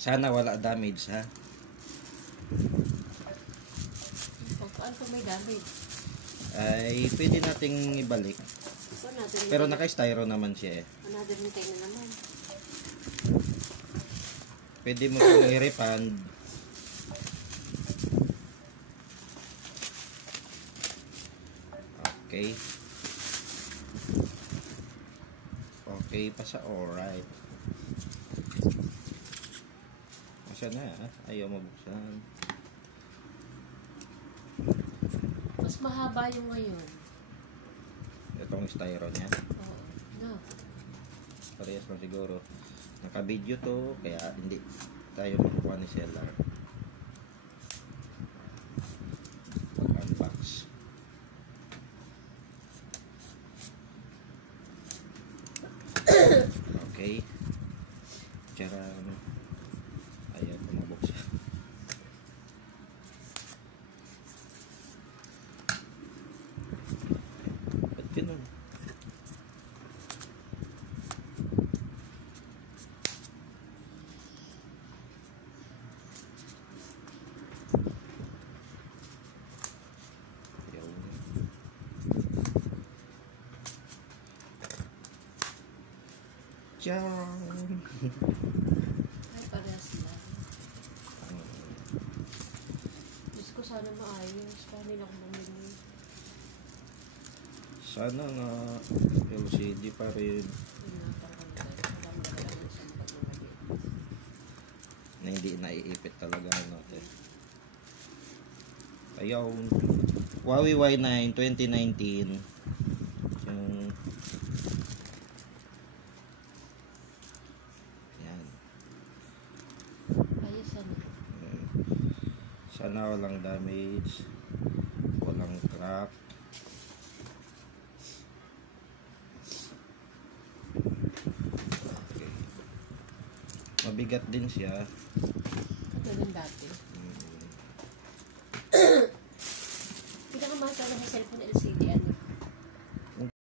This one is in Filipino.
Sana wala damage, ha? Pag may damage. Ay, pwede nating ibalik. Pero naka-styro naman siya eh. Another hintay na naman. Pwede mo itong i-refund. Okay. Okay pa sa alright. Masya na, ayaw mabuksan. Mas mahaba yung ngayon. Itong styro niya. Oo. No. Parehas lang siguro. Naka-video to, kaya hindi tayo makuha ni seller. Pag-unbox. Okay. Tsara, ayaw kumabuksan. Ba't ganun? Diyan. Ay, parehas lang. Diyos ko, sana maayos. Paano ako bumili? Sana nga LCD pa rin. Na hindi naiipit talaga natin. Ayaw. Huawei Y9 2019. Yung yan. Ayos sana. Sana walang damage. Walang crack. Okay. Mabigat din siya. Ito din dati.